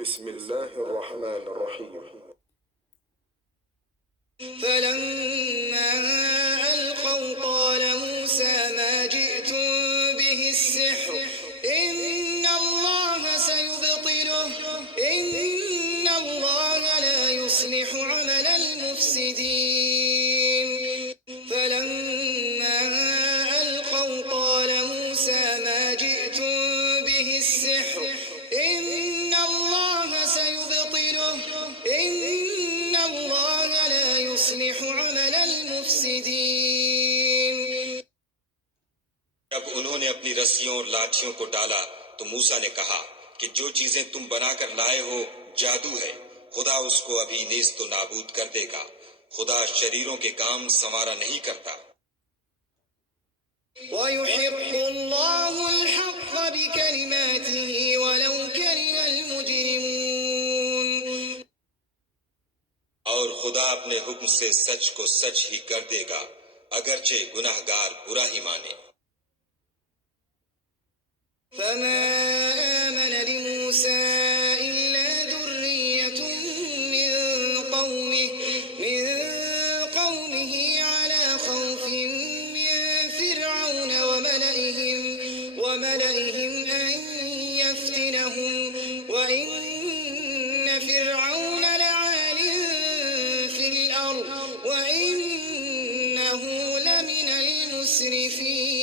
बिस्मिल्लाहिर्रहमानिर्रहीम। فلما ألقوا قال موسى ما جئتم به السحر إن الله سيبطله إن الله لا يصلح عمل المفسدين فلما ألقوا قال موسى ما جئتم به السحر إن الله سيبطله إن الله لا يصلح عمل المفسدين। जब उन्होंने अपनी रस्सियों और लाठियों को डाला तो मूसा ने कहा कि जो चीजें तुम बनाकर लाए हो जादू है, खुदा उसको अभी नेस्त नाबूद कर देगा। खुदा शरीरों के काम संवारा नहीं करता। وَيُحِقُّ اللَّهُ الْحَقَّ بِكَلِمَاتِهِ وَلَوْ كَرِهَ الْمُجْرِمُونَ। और खुदा अपने हुक्म से सच को सच ही कर देगा, अगरचे गुनाहगार बुरा ही माने। فما آمن لموسى إلا ذرية من قومه على خوف من فرعون وملئهم أن يفتنهم وإن فرعون لعال في الأرض وإنه لمن المسرفين।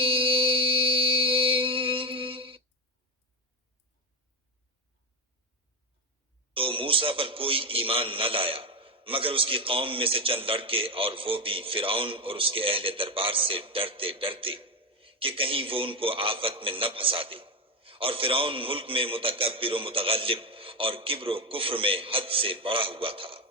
तो मूसा पर कोई ईमान न लाया मगर उसकी कौम में से चंद लड़के, और वो भी फिरौन और उसके अहले दरबार से डरते डरते कि कहीं वो उनको आफत में न फंसा दे। और फिरौन मुल्क में मुतकब्बिर व मुतगल्लिब और किब्र व कुफ्र में हद से बड़ा हुआ था।